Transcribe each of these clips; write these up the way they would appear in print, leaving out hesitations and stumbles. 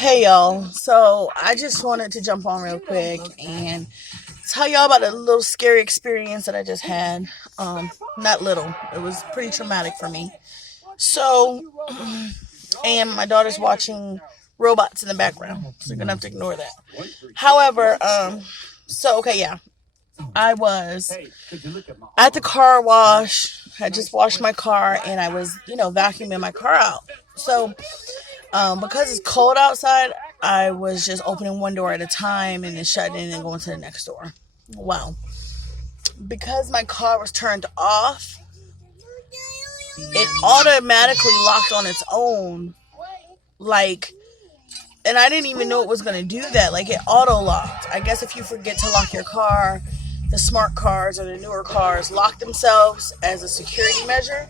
Hey y'all, so I just wanted to jump on real quick and tell y'all about a little scary experience that I just had. Not little, it was pretty traumatic for me. So, and my daughter's watching robots in the background, so you're gonna have to ignore that. However, okay, yeah, I was at the car wash. I just washed my car and I was, vacuuming my car out. So, because it's cold outside, I was just opening one door at a time and then shutting it and going to the next door. Well, because my car was turned off, it automatically locked on its own. Like, and I didn't even know it was going to do that. Like, it auto locked. I guess if you forget to lock your car, the smart cars or the newer cars lock themselves as a security measure.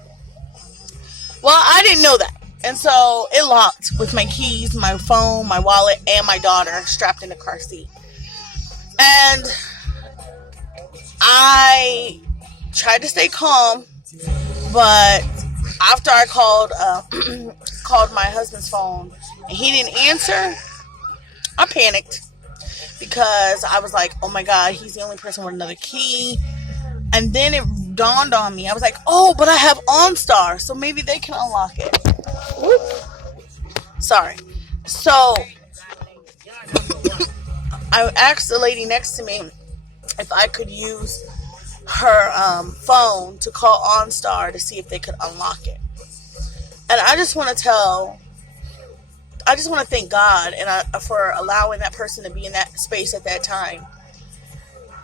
Well, I didn't know that. And so it locked with my keys, my phone, my wallet, and my daughter strapped in the car seat. And I tried to stay calm, but after I called my husband's phone and he didn't answer, I panicked because I was like, oh my God, he's the only person with another key. And then it dawned on me. I was like, oh, but I have OnStar, so maybe they can unlock it. Whoop. Sorry. So I asked the lady next to me if I could use her phone to call OnStar to see if they could unlock it. And I just want to thank God for allowing that person to be in that space at that time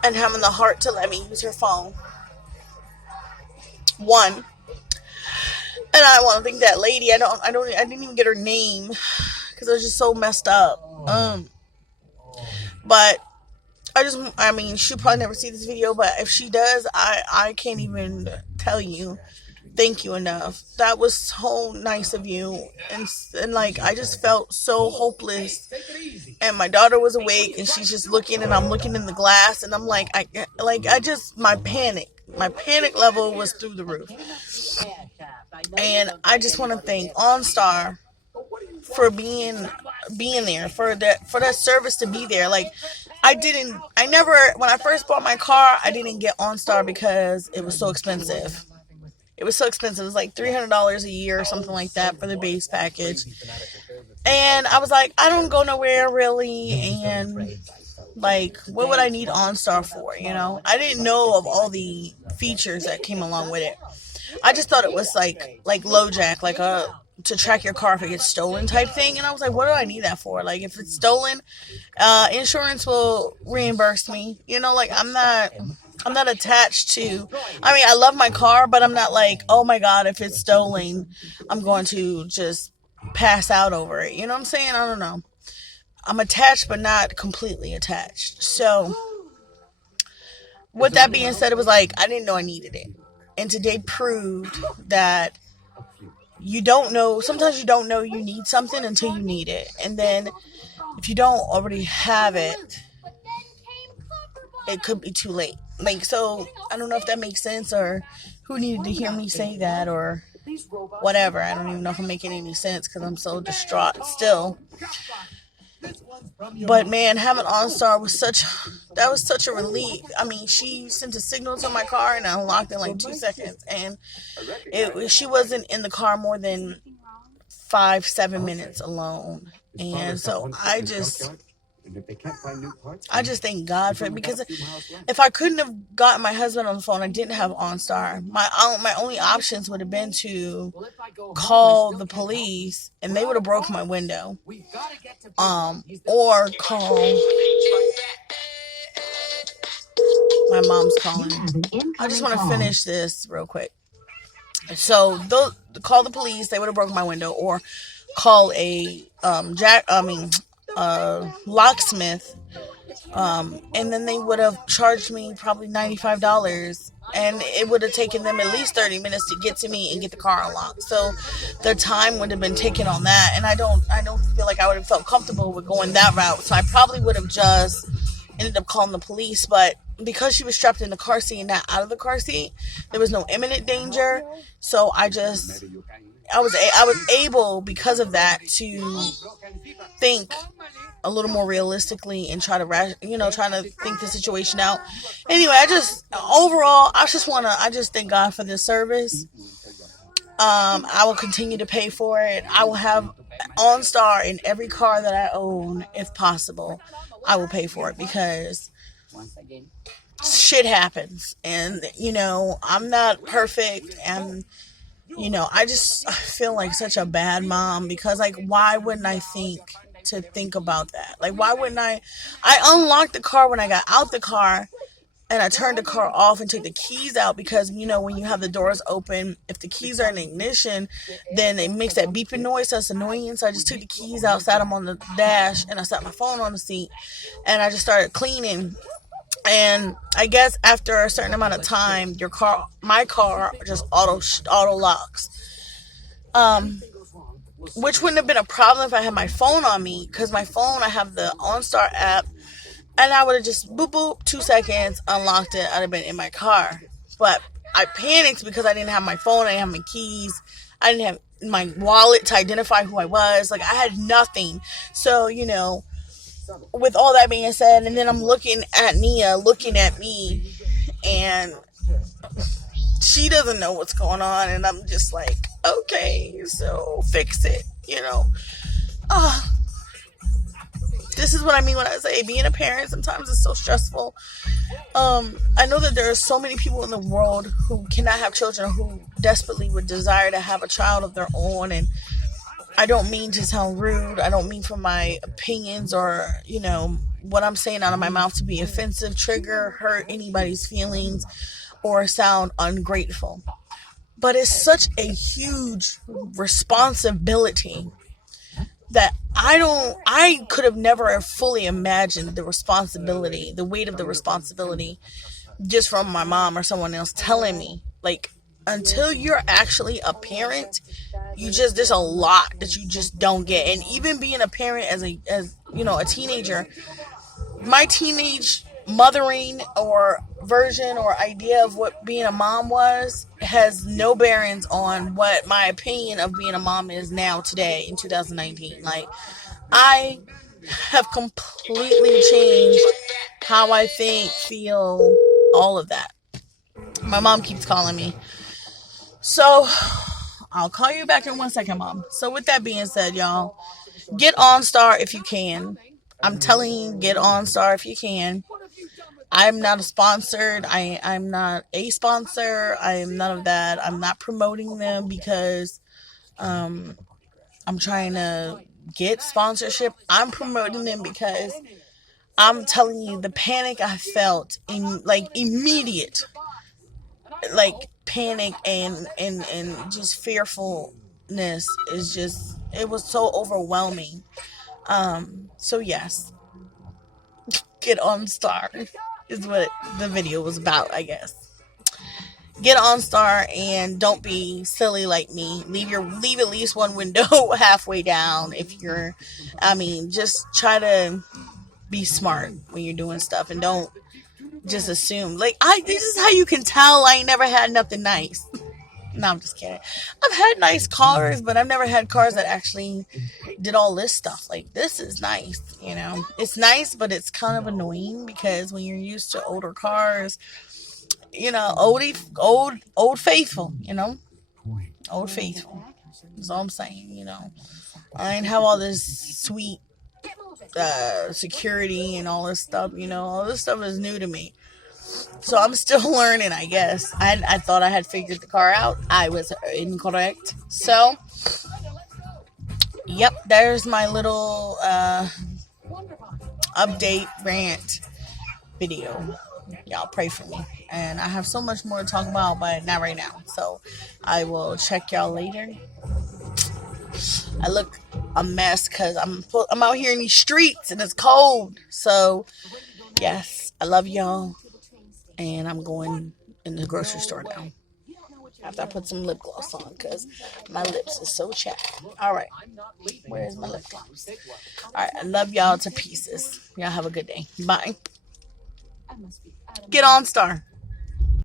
and having the heart to let me use her phone. One, and I want to thank that lady. I didn't even get her name because I was just so messed up. But she'll probably never see this video, but if she does, I can't even tell you thank you enough. That was so nice of you. And like, I just felt so hopeless. And my daughter was awake and she's just looking and I'm looking in the glass and I'm like, my panic level was through the roof. And I just want to thank OnStar for being there, for that service to be there. Like, when I first bought my car, I didn't get OnStar because it was so expensive. It was so expensive. It was like $300 a year or something like that for the base package. And I was like, I don't go nowhere really. And like, what would I need OnStar for? I didn't know of all the features that came along with it. I just thought it was like LoJack, like to track your car if it gets stolen type thing. And I was like, what do I need that for? Like, if it's stolen, insurance will reimburse me. Like, I'm not attached to, I love my car, but I'm not like, oh my God, if it's stolen, I'm going to just pass out over it. You know what I'm saying? I don't know. I'm attached, but not completely attached. So with that being said, it was like, I didn't know I needed it. And today proved that sometimes you don't know you need something until you need it. And then if you don't already have it, it could be too late. Like, so I don't know if that makes sense or who needed to hear me say that or whatever. I don't even know if I'm making any sense because I'm so distraught still. But man, having OnStar was such a relief. She sent a signal to my car and I unlocked in like 2 seconds. And she wasn't in the car more than 5-7 minutes alone. And so I just thank God for it, because if I couldn't have gotten my husband on the phone, I didn't have OnStar. My only options would have been to call the police, and they would have broke my window. Or call. My mom's calling. I just want to finish this real quick. So call the police, they would have broke my window, or call a locksmith, and then they would have charged me probably $95, and it would have taken them at least 30 minutes to get to me and get the car unlocked. So the time would have been taken on that, and I don't feel like I would have felt comfortable with going that route. So I probably would have just ended up calling the police. But because she was strapped in the car seat and not out of the car seat, there was no imminent danger. So I was able, because of that, to think a little more realistically and try to trying to think the situation out. Anyway, I just thank God for this service. I will continue to pay for it. I will have OnStar in every car that I own if possible. I will pay for it because shit happens, and I'm not perfect, and I feel like such a bad mom because, like, why wouldn't I think about that? Like, why wouldn't I unlocked the car when I got out the car, and I turned the car off and took the keys out because, when you have the doors open, if the keys are in ignition, then it makes that beeping noise, so it's annoying. So I just took the keys out, sat them on the dash, and I sat my phone on the seat, and I just started cleaning. And I guess after a certain amount of time, my car just auto locks. Which wouldn't have been a problem if I had my phone on me, because my phone, I have the OnStar app, and I would have just boop boop 2 seconds, unlocked it. I'd have been in my car. But I panicked because I didn't have my phone, I didn't have my keys, I didn't have my wallet to identify who I was. Like, I had nothing. So, with all that being said, and then I'm looking at Nia looking at me, and she doesn't know what's going on, and I'm just like, okay, so fix it, this is what I mean when I say being a parent sometimes is so stressful. I know that there are so many people in the world who cannot have children, who desperately would desire to have a child of their own, and I don't mean to sound rude. I don't mean for my opinions or, what I'm saying out of my mouth to be offensive, trigger, hurt anybody's feelings, or sound ungrateful. But it's such a huge responsibility that I could have never fully imagined the responsibility, the weight of the responsibility, just from my mom or someone else telling me. Like, until you're actually a parent, there's a lot that you just don't get. And even being a parent as a teenager, my teenage mothering or version or idea of what being a mom was has no bearings on what my opinion of being a mom is now today in 2019. Like, I have completely changed how I think, feel, all of that. My mom keeps calling me. So, I'll call you back in 1 second, Mom. So, with that being said, y'all, get OnStar if you can. I'm telling you, get OnStar if you can. I'm not sponsored. I'm not a sponsor. I am none of that. I'm not promoting them because I'm trying to get sponsorship. I'm promoting them because I'm telling you, the panic I felt in, like, immediate, like, panic and just fearfulness is just, it was so overwhelming. So yes, get OnStar is what the video was about, I guess. Get OnStar and don't be silly like me. Leave at least one window halfway down if you're, just try to be smart when you're doing stuff and don't just assume. Like, this is how you can tell I ain't never had nothing nice. No, I'm just kidding. I've had nice cars, but I've never had cars that actually did all this stuff. Like, this is nice, It's nice, but it's kind of annoying because when you're used to older cars, old faithful, Old faithful. That's all I'm saying, I ain't have all this sweet security and all this stuff, All this stuff is new to me. So I'm still learning, I guess. I thought I had figured the car out. I was incorrect. So, yep, there's my little update rant video. Y'all pray for me. And I have so much more to talk about, but not right now. So I will check y'all later. I look a mess because I'm out here in these streets and it's cold. So, yes, I love y'all. And I'm going in the grocery store now. After I put some lip gloss on because my lips is so chapped. Alright. Where's my lip gloss? Alright. I love y'all to pieces. Y'all have a good day. Bye. Get OnStar.